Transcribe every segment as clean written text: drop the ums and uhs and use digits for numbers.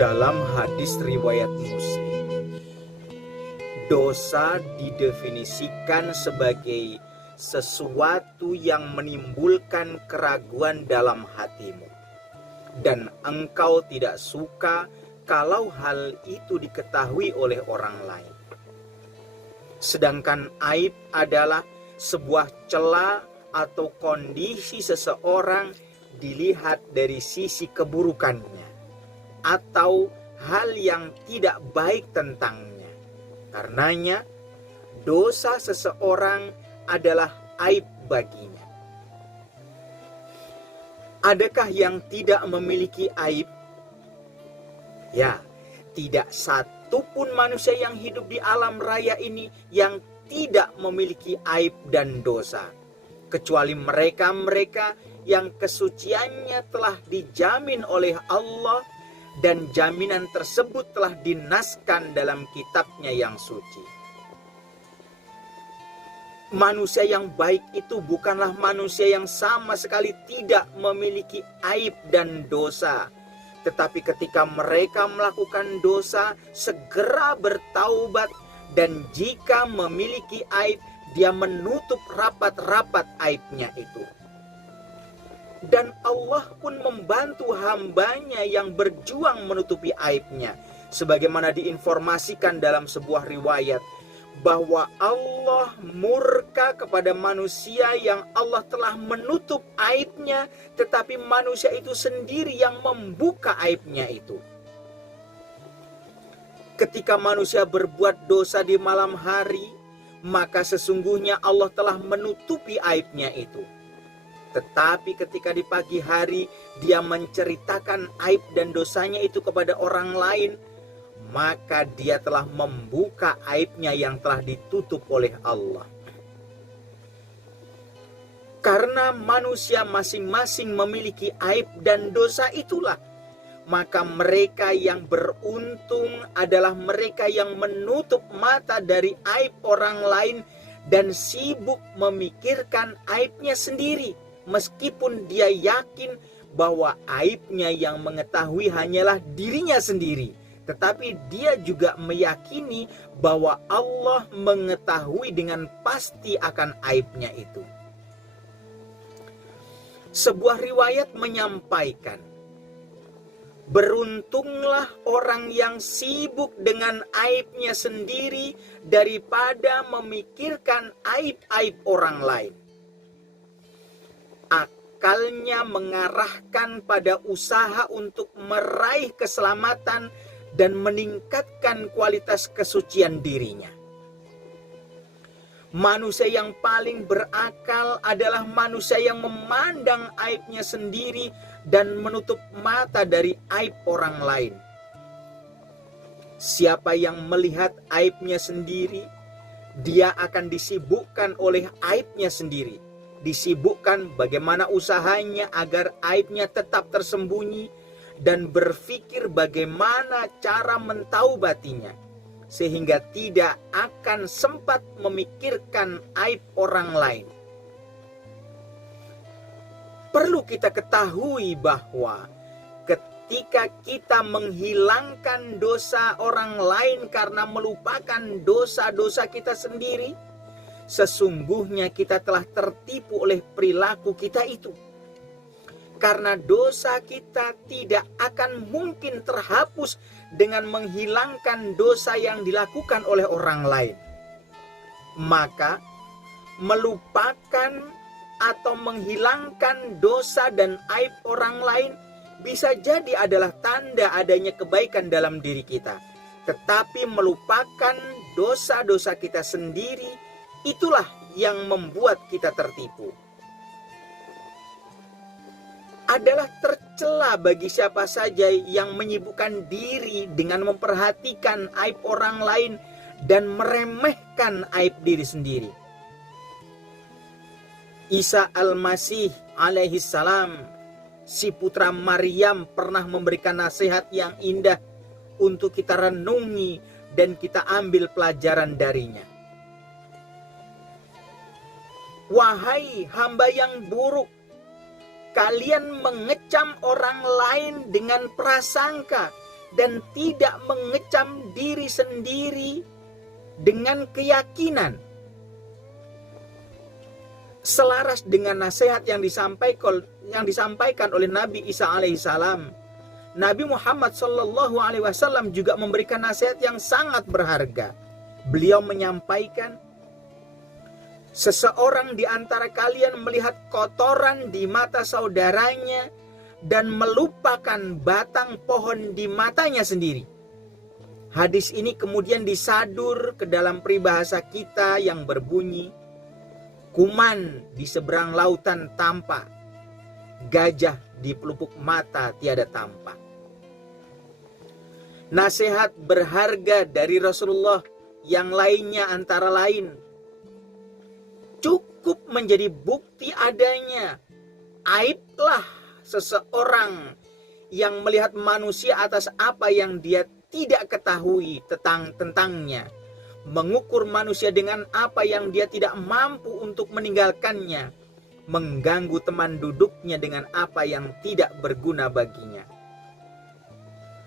Dalam hadis riwayat Muslim, dosa didefinisikan sebagai sesuatu yang menimbulkan keraguan dalam hatimu, dan engkau tidak suka kalau hal itu diketahui oleh orang lain. Sedangkan aib adalah sebuah celah atau kondisi seseorang dilihat dari sisi keburukannya atau hal yang tidak baik tentangnya. Karenanya, dosa seseorang adalah aib baginya. Adakah yang tidak memiliki aib? Ya, tidak satu pun manusia yang hidup di alam raya ini yang tidak memiliki aib dan dosa, kecuali mereka-mereka yang kesuciannya telah dijamin oleh Allah, dan jaminan tersebut telah dinaskan dalam kitabnya yang suci. Manusia yang baik itu bukanlah manusia yang sama sekali tidak memiliki aib dan dosa, tetapi ketika mereka melakukan dosa, segera bertaubat, dan jika memiliki aib, dia menutup rapat-rapat aibnya itu. Dan Allah pun membantu hambanya yang berjuang menutupi aibnya, sebagaimana diinformasikan dalam sebuah riwayat bahwa Allah murka kepada manusia yang Allah telah menutup aibnya, tetapi manusia itu sendiri yang membuka aibnya itu. Ketika manusia berbuat dosa di malam hari, maka sesungguhnya Allah telah menutupi aibnya itu. Tetapi ketika di pagi hari dia menceritakan aib dan dosanya itu kepada orang lain, maka dia telah membuka aibnya yang telah ditutup oleh Allah. Karena manusia masing-masing memiliki aib dan dosa itulah, maka mereka yang beruntung adalah mereka yang menutup mata dari aib orang lain dan sibuk memikirkan aibnya sendiri, meskipun dia yakin bahwa aibnya yang mengetahui hanyalah dirinya sendiri. Tetapi dia juga meyakini bahwa Allah mengetahui dengan pasti akan aibnya itu. Sebuah riwayat menyampaikan, beruntunglah orang yang sibuk dengan aibnya sendiri daripada memikirkan aib-aib orang lain. Akalnya mengarahkan pada usaha untuk meraih keselamatan dan meningkatkan kualitas kesucian dirinya. Manusia yang paling berakal adalah manusia yang memandang aibnya sendiri dan menutup mata dari aib orang lain. Siapa yang melihat aibnya sendiri, dia akan disibukkan oleh aibnya sendiri. Disibukkan bagaimana usahanya agar aibnya tetap tersembunyi, dan berpikir bagaimana cara mentaubatinya, sehingga tidak akan sempat memikirkan aib orang lain. Perlu kita ketahui bahwa ketika kita menghilangkan dosa orang lain karena melupakan dosa-dosa kita sendiri, sesungguhnya kita telah tertipu oleh perilaku kita itu. Karena dosa kita tidak akan mungkin terhapus dengan menghilangkan dosa yang dilakukan oleh orang lain. Maka melupakan atau menghilangkan dosa dan aib orang lain bisa jadi adalah tanda adanya kebaikan dalam diri kita. Tetapi melupakan dosa-dosa kita sendiri, itulah yang membuat kita tertipu. Adalah tercela bagi siapa saja yang menyibukkan diri dengan memperhatikan aib orang lain dan meremehkan aib diri sendiri. Isa al-Masih alaihi salam, si putra Maryam, pernah memberikan nasihat yang indah untuk kita renungi dan kita ambil pelajaran darinya. Wahai hamba yang buruk, kalian mengecam orang lain dengan prasangka dan tidak mengecam diri sendiri dengan keyakinan. Selaras dengan nasihat yang disampaikan oleh Nabi Isa alaihissalam, Nabi Muhammad sallallahu alaihi wasallam juga memberikan nasihat yang sangat berharga. Beliau menyampaikan, seseorang di antara kalian melihat kotoran di mata saudaranya dan melupakan batang pohon di matanya sendiri. Hadis ini kemudian disadur ke dalam peribahasa kita yang berbunyi, kuman di seberang lautan tampak, gajah di pelupuk mata tiada tampak. Nasihat berharga dari Rasulullah yang lainnya antara lain, cukup menjadi bukti adanya aiblah seseorang yang melihat manusia atas apa yang dia tidak ketahui tentangnya, mengukur manusia dengan apa yang dia tidak mampu untuk meninggalkannya, mengganggu teman duduknya dengan apa yang tidak berguna baginya.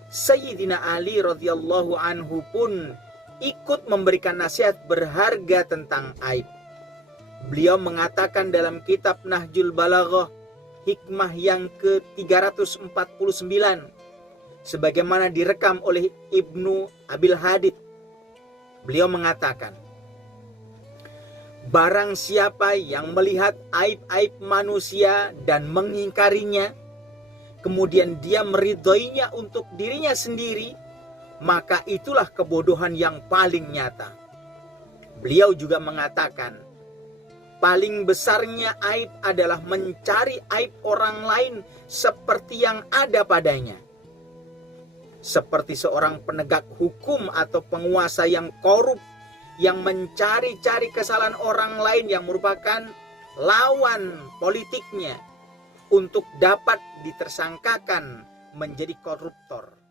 Sayyidina Ali radhiyallahu anhu pun ikut memberikan nasihat berharga tentang aib. Beliau mengatakan dalam kitab Nahjul Balaghah, hikmah yang ke-349, sebagaimana direkam oleh Ibnu Abil Hadid. Beliau mengatakan, barang siapa yang melihat aib-aib manusia dan mengingkarinya, kemudian dia meridhoinya untuk dirinya sendiri, maka itulah kebodohan yang paling nyata. Beliau juga mengatakan, paling besarnya aib adalah mencari aib orang lain seperti yang ada padanya. Seperti seorang penegak hukum atau penguasa yang korup, yang mencari-cari kesalahan orang lain yang merupakan lawan politiknya untuk dapat ditersangkakan menjadi koruptor.